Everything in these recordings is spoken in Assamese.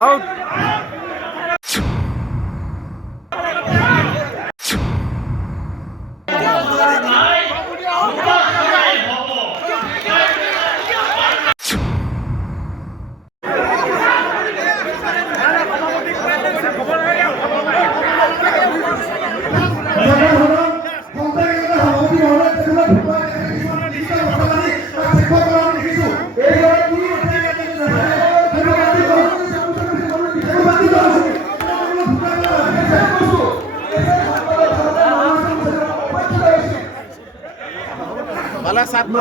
Out. Malah satu.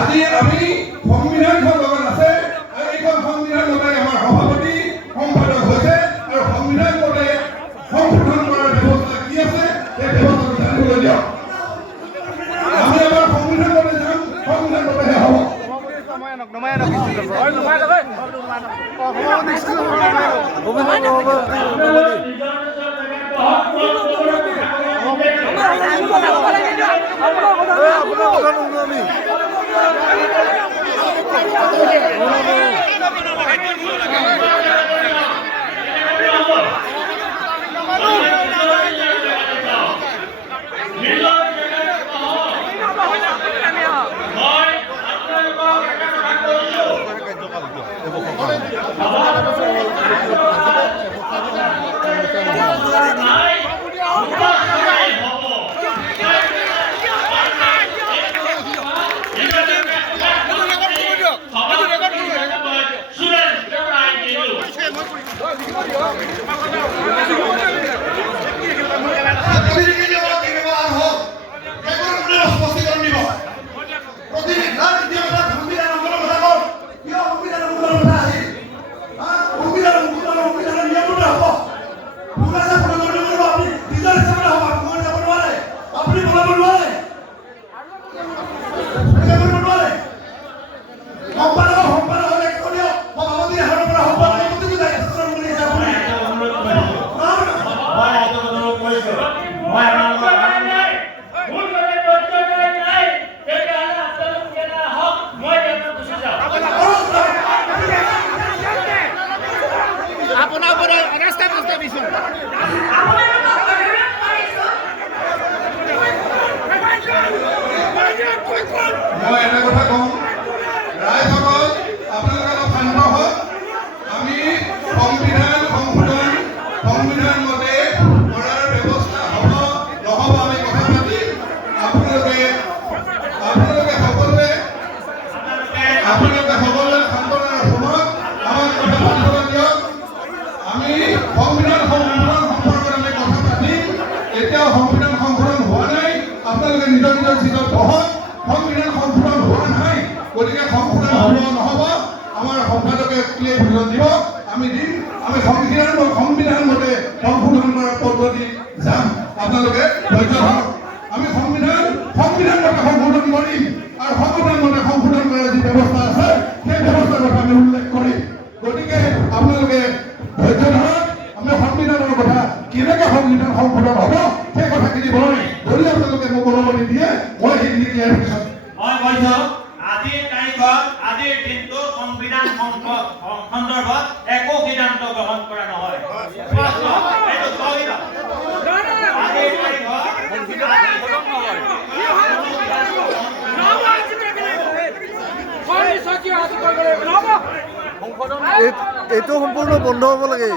আজি আমি সংবিধানখন লগত আছে আৰু এইখন সংবিধান মতে আমাৰ সভাপতি সম্পাদক হৈছে আৰু সংবিধান মতে সংশোধন কৰাৰ ব্যৱস্থা কি আছে সেই ব্যৱস্থাটো জানিবলৈ দিয়ক। আমি আমাৰ সংবিধান মতে যাম, সংবিধান মতেহে হ'ব। মই এটা কথা কওঁ, ৰাইজসকল আপোনালোকে অলপ শান্ত হওক। আমি সংবিধান সংবিধান মতে কৰাৰ ব্যৱস্থা হ'ব নহ'ব আমি কথা পাতিম। আপোনালোকে সকলোৱে শান্তনাৰ সময়ত আমাক কথা পাতিবলৈ দিয়ক। আমি সংবিধান সংশোধন সম্পৰ্কত আমি কথা পাতিম। এতিয়াও সংবিধান সংশোধন হোৱা নাই, আপোনালোকে নিজৰ নিজৰ চিটত বহক। সংবিধান সংশোধন হোৱা নাই, গতিকে সংশোধন হ'ব নহ'ব আমাৰ সম্পাদকে ক্লিয়াৰ বুজাই দিব, আমি দিম। আমি সংবিধান মতে সংশোধন কৰাৰ পদ্ধতি যাম, আপোনালোকে ধৈৰ্য ধৰক। আমি সংবিধান মতে সংশোধন কৰিম আৰু সংবিধান মতে সংশোধন কৰাৰ যি ব্যৱস্থা আছে সেই ব্যৱস্থাৰ কথা আমি উল্লেখ কৰিম। গতিকে আপোনালোকে ধৈৰ্য ধৰক। আমি সংবিধানৰ কথা কেনেকৈ সংবিধান সংশোধন হ'ব সেই কথাখিনি মই ধৰি আপোনালোকে মোক অনুমতি দিয়ে মই সেইখিনি ক্লিয়াৰ পিছত মই কৈছো আজিৰ তাৰিখত আজিৰ দিনটো সংবিধান সন্দৰ্ভত একো সিদ্ধান্ত গ্ৰহণ কৰা নহয়। এইটো সম্পূৰ্ণ বন্ধ হ'ব লাগে।